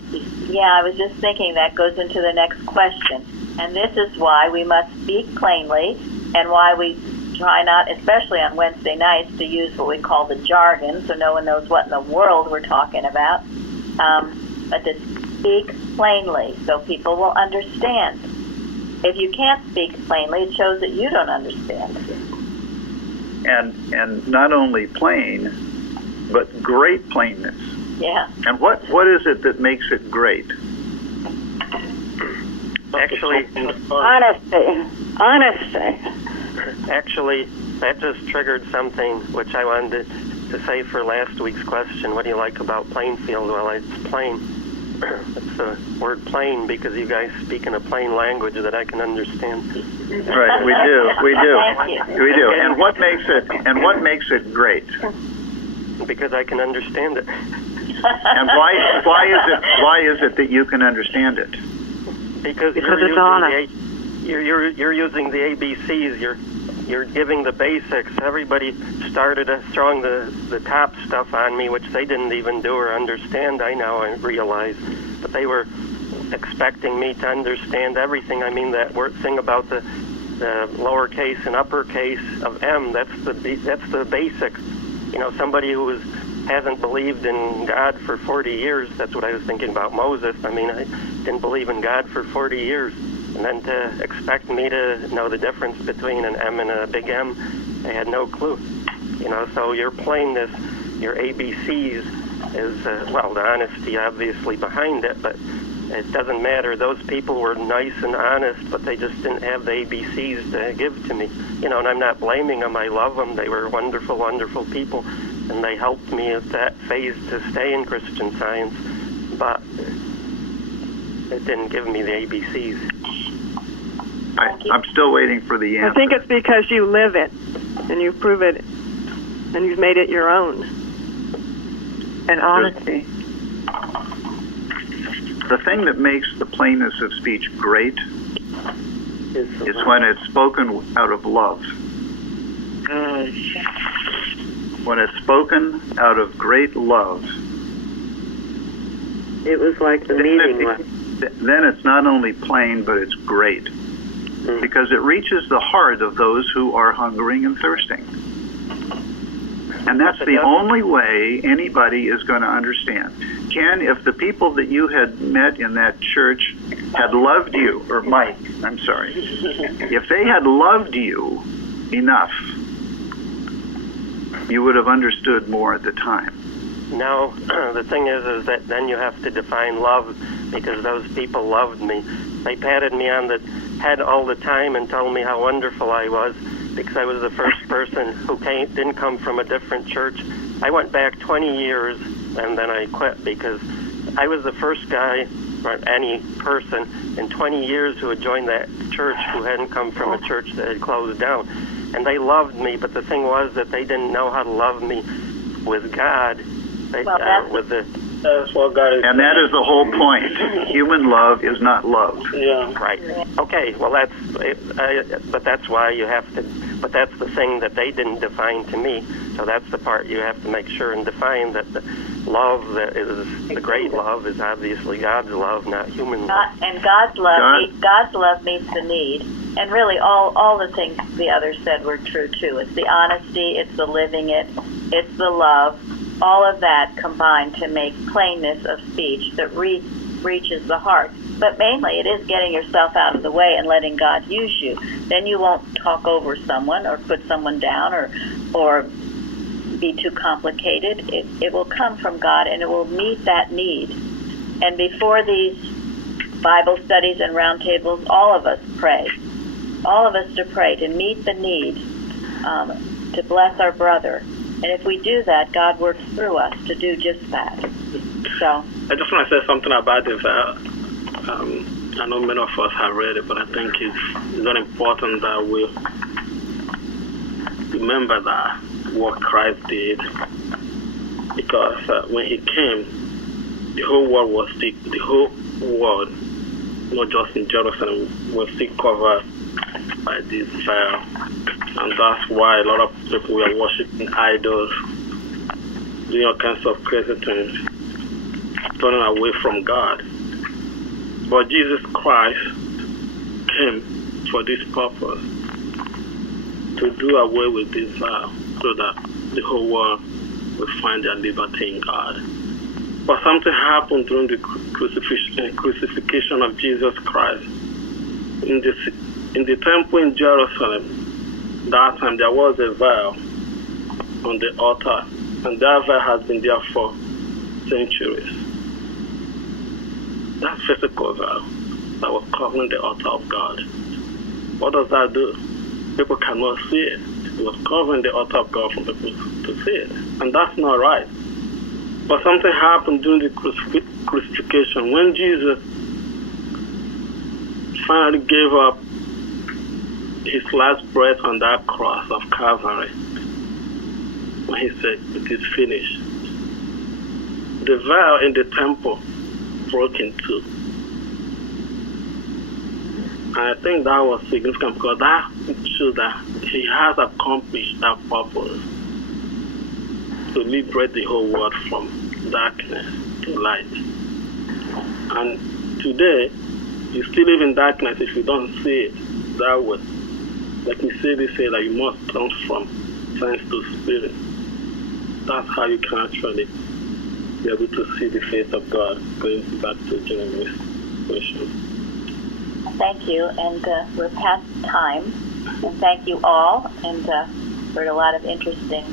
Yeah, I was just thinking that goes into the next question. And this is why we must speak plainly, and why we try not, especially on Wednesday nights, to use what we call the jargon, so no one knows what in the world we're talking about, but to speak plainly so people will understand. If you can't speak plainly, it shows that you don't understand. And not only plain, but great plainness. Yeah. And what is it that makes it great? Actually, honesty. Actually, that just triggered something which I wanted to say for last week's question. What do you like about Plainfield? Well, it's plain. It's the word plain because you guys speak in a plain language that I can understand. Right, we do. And what makes it great? Because I can understand it. And why is it that you can understand it? Because you're using the ABCs. you're giving the basics. Everybody started throwing the top stuff on me, which they didn't even do or understand. I realize, but they were expecting me to understand everything. I mean, that word thing about the lowercase and uppercase of M. That's the basics. You know, somebody who hasn't believed in God for 40 years. That's what I was thinking about Moses. I mean, I didn't believe in God for 40 years. And then to expect me to know the difference between an M and a big M, I had no clue. You know, so you're playing this, your ABCs is, the honesty obviously behind it, but it doesn't matter. Those people were nice and honest, but they just didn't have the ABCs to give to me. You know, and I'm not blaming them. I love them. They were wonderful, wonderful people, and they helped me at that phase to stay in Christian Science, but it didn't give me the ABCs. I'm still waiting for the answer. I think it's because you live it, and you prove it, and you've made it your own. And honesty. The thing that makes the plainness of speech great is when it's spoken out of love. When it's spoken out of great love. It was like the meeting was. Then it's not only plain, but it's great. Because it reaches the heart of those who are hungering and thirsting. And that's the only way anybody is going to understand. Ken, if the people that you had met in that church had loved you, or Mike, I'm sorry, if they had loved you enough, you would have understood more at the time. No, the thing is that then you have to define love, because those people loved me. They patted me on the head all the time and told me how wonderful I was, because I was the first person who didn't come from a different church. I went back 20 years, and then I quit, because I was the first guy, or any person, in 20 years who had joined that church who hadn't come from a church that had closed down. And they loved me, but the thing was that they didn't know how to love me with God. That's what God is. And that is the whole point. Human love is not love. Yeah. Right. Okay. Well, but that's why you have to. But that's the thing that they didn't define to me. So that's the part you have to make sure and define, that the love that is the great love is obviously God's love, not human love. And God's love meets the need. And really, all the things the others said were true too. It's the honesty, it's the living it, it's the love. All of that combined to make plainness of speech that reaches the heart. But mainly it is getting yourself out of the way and letting God use you. Then you won't talk over someone or put someone down or be too complicated. It will come from God, and it will meet that need. And before these Bible studies and roundtables, all of us pray. All of us to pray, to meet the need, to bless our brother. And if we do that, God works through us to do just that. So I just want to say something about this. I know many of us have read it, but I think it's very important that we remember that what Christ did, because when He came, the whole world was sick. The whole world, not just in Jerusalem, was still covered by this veil. And that's why a lot of people were worshiping idols, doing all kinds of crazy things, turning away from God. But Jesus Christ came for this purpose, to do away with this veil, so that the whole world will find their liberty in God. But something happened during the crucifixion of Jesus Christ. In the temple in Jerusalem, that time there was a veil on the altar, and that veil has been there for centuries. That physical veil that was covering the altar of God. What does that do? People cannot see it. It was covering the altar of God for people to see it, and that's not right. But something happened during the crucifixion. When Jesus finally gave up his last breath on that cross of Calvary, when he said, "It is finished," the veil in the temple broke in two. I think that was significant because that shows that he has accomplished that purpose to liberate the whole world from darkness to light. And today, you still live in darkness if you don't see it that way. Like we say, they say that you must turn from sense to spirit. That's how you can actually be able to see the face of God. Going back to Jeremy's question. Thank you, and we're past time. And thank you all, and heard a lot of interesting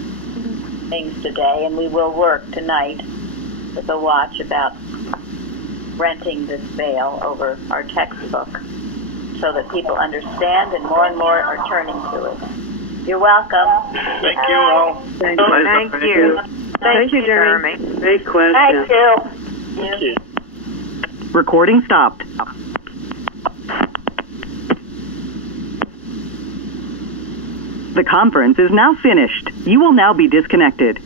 things today. And we will work tonight with a watch about renting this veil over our textbook, so that people understand and more are turning to it. You're welcome. Thank you all. Thank you. Thank you, Jeremy. Great question. Thank you. Thank you. Recording stopped. The conference is now finished. You will now be disconnected.